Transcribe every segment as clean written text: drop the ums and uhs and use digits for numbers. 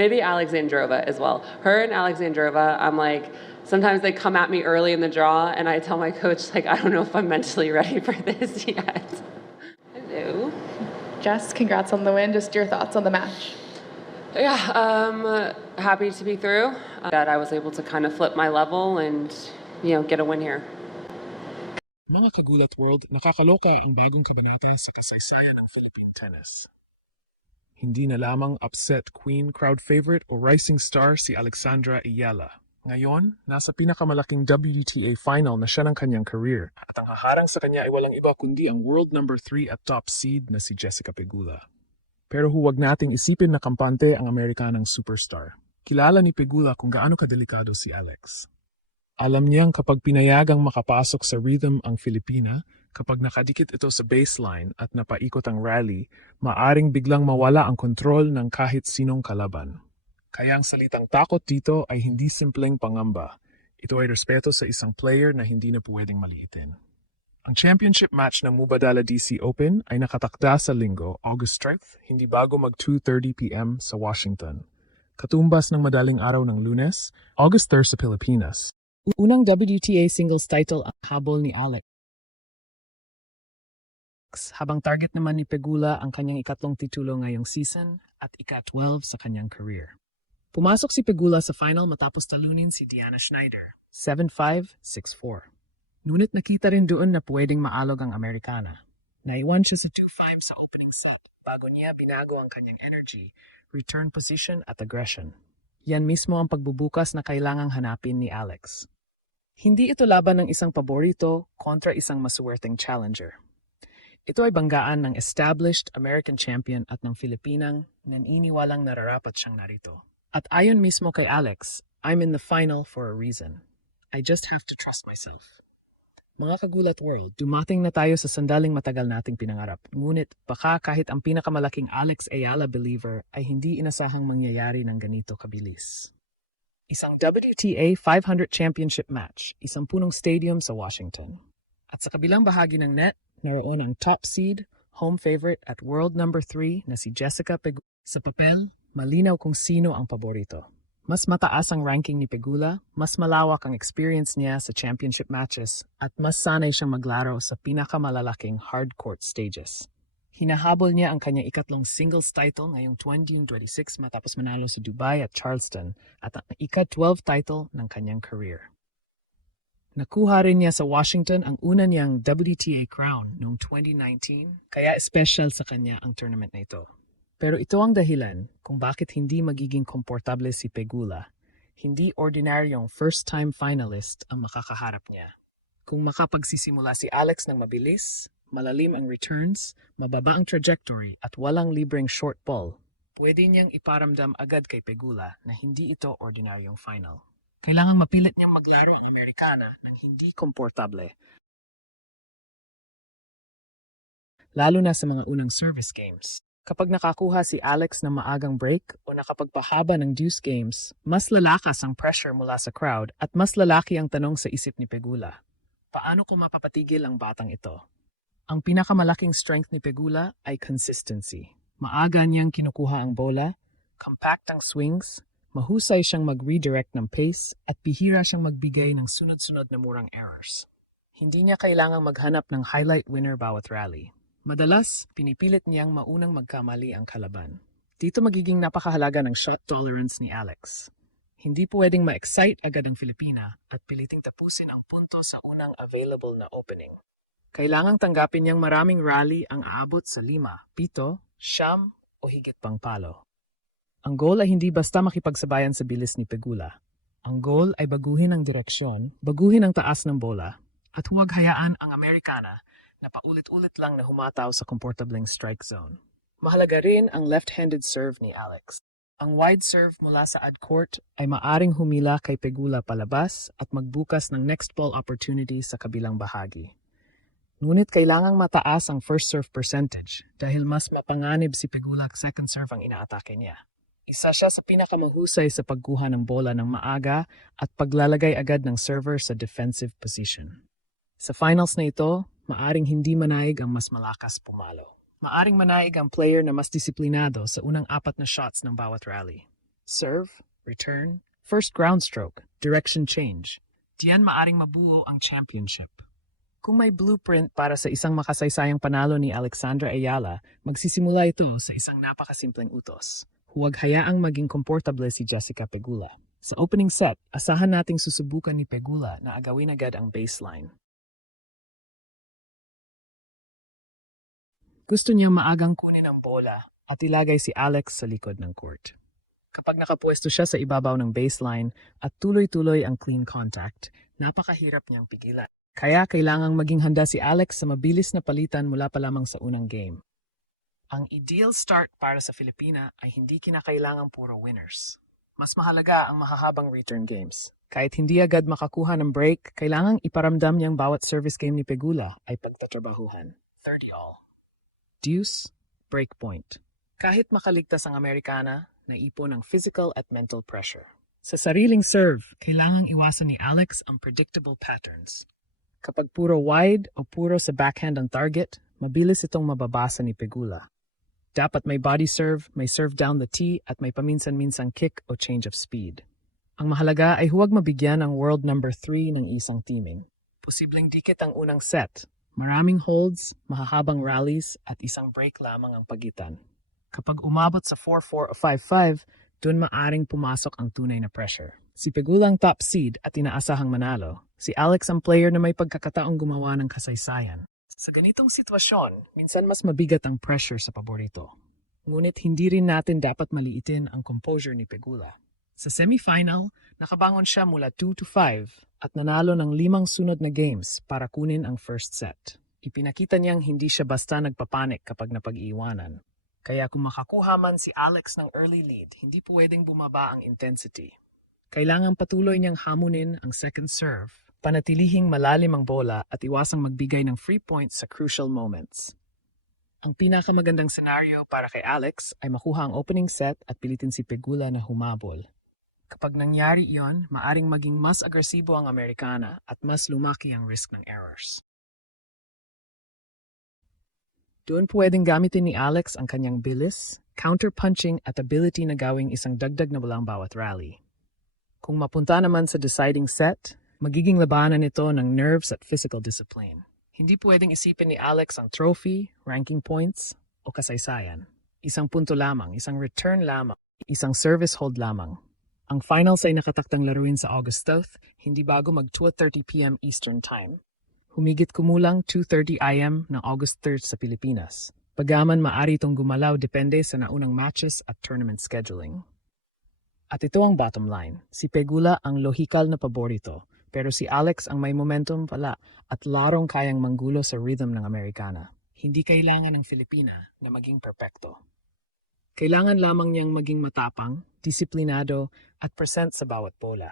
Maybe Alexandrova as well. Her and Alexandrova, I'm like, sometimes they come at me early in the draw, and I tell my coach, like, I don't know if I'm mentally ready for this yet. Hello. Jess, congrats on the win. Just your thoughts on the match. Yeah, happy to be through. That I was able to kind of flip my level and, get a win here. Mga kagulat world, nakakaloka ang bagong kabanata sa kasaysayan ng Philippine tennis. Hindi na lamang upset queen, crowd favorite o rising star si Alexandra Ayala. Ngayon, nasa pinakamalaking WTA final na siya ng kanyang career at ang haharang sa kanya ay walang iba kundi ang world number 3 at top seed na si Jessica Pegula. Pero huwag nating isipin na kampante ang Amerikanang superstar. Kilala ni Pegula kung gaano kadelikado si Alex. Alam niyang kapag pinayagang makapasok sa rhythm ang Filipina, kapag nakadikit ito sa baseline at napaikot ang rally, maaring biglang mawala ang kontrol ng kahit sinong kalaban. Kaya ang salitang takot dito ay hindi simpleng pangamba. Ito ay respeto sa isang player na hindi na pwedeng maliitin. Ang championship match ng Mubadala DC Open ay nakatakda sa Linggo, August 3, hindi bago mag 2:30 p.m. sa Washington. Katumbas ng madaling araw ng Lunes, August 3 sa Pilipinas. Unang WTA singles title ang habol ni Alex. Habang target naman ni Pegula ang kanyang ikatlong titulo ngayong season at ika-12 sa kanyang career. Pumasok si Pegula sa final matapos talunin si Diana Schneider, 7-5, 6-4. Ngunit nakita rin doon na pwedeng maalog ang Amerikana. Naiwan siya sa 2-5 sa opening set bago niya binago ang kanyang energy, return position at aggression. Yan mismo ang pagbubukas na kailangang hanapin ni Alex. Hindi ito laban ng isang paborito kontra isang masuwerteng challenger. Ito ay banggaan ng established American champion at ng Filipinang naniniwalang nararapat siyang narito. At ayon mismo kay Alex, I'm in the final for a reason. I just have to trust myself. Mga kagulat world, dumating na tayo sa sandaling matagal nating pinangarap. Ngunit baka kahit ang pinakamalaking Alex Ayala believer ay hindi inasahang mangyayari ng ganito kabilis. Isang WTA 500 championship match, isang punong stadium sa Washington. At sa kabilang bahagi ng net, naroon ang top seed, home favorite at world number 3 na si Jessica Pegula. Sa papel, malinaw kung sino ang paborito. Mas mataas ang ranking ni Pegula, mas malawak ang experience niya sa championship matches, at mas sanay siyang maglaro sa pinakamalalaking hard-court stages. Hinahabol niya ang kanyang ikatlong singles title ngayong 2026 matapos manalo sa Dubai at Charleston at ang ika-12 title ng kanyang career. Nakuha rin niya sa Washington ang una niyang WTA crown noong 2019, kaya special sa kanya ang tournament na ito. Pero ito ang dahilan kung bakit hindi magiging komportable si Pegula. Hindi ordinaryong first-time finalist ang makakaharap niya. Kung makapagsisimula si Alex ng mabilis, malalim ang returns, mababa ang trajectory at walang libreng short ball, pwede niyang iparamdam agad kay Pegula na hindi ito ordinaryong final. Kailangang mapilit niyang maglaro ang Amerikana ng hindi komportable. Lalo na sa mga unang service games. Kapag nakakuha si Alex ng maagang break o nakapagpahaba ng deuce games, mas lalakas ang pressure mula sa crowd at mas lalaki ang tanong sa isip ni Pegula. Paano kung mapapatigil ang batang ito? Ang pinakamalaking strength ni Pegula ay consistency. Maaga niyang kinukuha ang bola, compact ang swings, mahusay siyang mag-redirect ng pace at bihira siyang magbigay ng sunod-sunod na murang errors. Hindi niya kailangang maghanap ng highlight winner bawat rally. Madalas, pinipilit niyang maunang magkamali ang kalaban. Dito magiging napakahalaga ng shot tolerance ni Alex. Hindi pwedeng ma-excite agad ang Filipina at piliting tapusin ang punto sa unang available na opening. Kailangang tanggapin niyang maraming rally ang aabot sa 5, 7, 9 o higit pang palo. Ang goal ay hindi basta makipagsabayan sa bilis ni Pegula. Ang goal ay baguhin ang direksyon, baguhin ang taas ng bola, at huwag hayaan ang Amerikana na paulit-ulit lang na humataw sa komportableng strike zone. Mahalaga rin ang left-handed serve ni Alex. Ang wide serve mula sa ad-court ay maaring humila kay Pegula palabas at magbukas ng next ball opportunity sa kabilang bahagi. Ngunit kailangang mataas ang first serve percentage dahil mas mapanganib si Pegula second serve ang inaatake niya. Isa siya sa pinakamahusay sa pagkuha ng bola ng maaga at paglalagay agad ng server sa defensive position. Sa finals na ito, maaring hindi manaig ang mas malakas pumalo. Maaring manaig ang player na mas disiplinado sa unang 4 na shots ng bawat rally. serve, return, first ground stroke, direction change. Diyan maaring mabuo ang championship. Kung may blueprint para sa isang makasaysayang panalo ni Alexandra Ayala, magsisimula ito sa isang napakasimpleng utos. Huwag hayaang maging komportable si Jessica Pegula. Sa opening set, asahan nating susubukan ni Pegula na agawin agad ang baseline. Gusto niya maagang kunin ang bola at ilagay si Alex sa likod ng court. Kapag nakapwesto siya sa ibabaw ng baseline at tuloy-tuloy ang clean contact, napakahirap niyang pigilan. Kaya kailangang maging handa si Alex sa mabilis na palitan mula pa lamang sa unang game. Ang ideal start para sa Filipina ay hindi kinakailangang puro winners. Mas mahalaga ang mahahabang return games. Kahit hindi agad makakuha ng break, kailangang iparamdam niyang bawat service game ni Pegula ay pagtatrabahuhan. 30 all. Deuce, break point. Kahit makaligtas ang Amerikana, naipon ang physical at mental pressure. Sa sariling serve, kailangang iwasan ni Alex ang predictable patterns. Kapag puro wide o puro sa backhand ang target, mabilis itong mababasa ni Pegula. Dapat may body serve, may serve down the tee at may paminsan-minsang kick o change of speed. Ang mahalaga ay huwag mabigyan ang world number 3 ng isang teaming. Posibleng dikit ang unang set. Maraming holds, mahahabang rallies at isang break lamang ang pagitan. Kapag umabot sa 4-4 o 5-5, doon maaring pumasok ang tunay na pressure. Si Pegula ang top seed at inaasahang manalo. Si Alex ang player na may pagkakataong gumawa ng kasaysayan. Sa ganitong sitwasyon, minsan mas mabigat ang pressure sa paborito. Ngunit hindi rin natin dapat maliitin ang composure ni Pegula. Sa semifinal, nakabangon siya mula 2-5 at nanalo ng 5 sunod na games para kunin ang first set. Ipinakita niyang hindi siya basta nagpapanik kapag napag-iiwanan. Kaya kung makakuha man si Alex ng early lead, hindi pwedeng bumaba ang intensity. Kailangang patuloy niyang hamunin ang second serve, panatilihing malalim ang bola at iwasang magbigay ng free points sa crucial moments. Ang pinakamagandang senaryo para kay Alex ay makuha ang opening set at pilitin si Pegula na humabol. Kapag nangyari iyon, maaring maging mas agresibo ang Amerikana at mas lumaki ang risk ng errors. Doon pwedeng gamitin ni Alex ang kanyang bilis, counter-punching at ability na gawing isang dagdag na walang bawat rally. Kung mapunta naman sa deciding set, magiging labanan ito ng nerves at physical discipline. Hindi pwedeng isipin ni Alex ang trophy, ranking points, o kasaysayan. Isang punto lamang, isang return lamang, isang service hold lamang. Ang finals ay nakataktang laruin sa August 12, hindi bago mag 2:30 p.m. Eastern Time. Humigit kumulang 2:30 AM ng August 3 sa Pilipinas. Bagaman maaari itong gumalaw depende sa naunang matches at tournament scheduling. At ito ang bottom line. Si Pegula ang lohikal na paborito, pero si Alex ang may momentum pala at larong kayang manggulo sa rhythm ng Amerikana. Hindi kailangan ng Filipina na maging perpekto. Kailangan lamang niyang maging matapang, disiplinado at present sa bawat bola.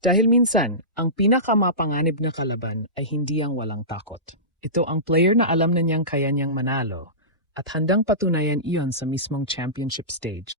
Dahil minsan, ang pinakamapanganib na kalaban ay hindi ang walang takot. Ito ang player na alam na niyang kaya niyang manalo at handang patunayan iyon sa mismong championship stage.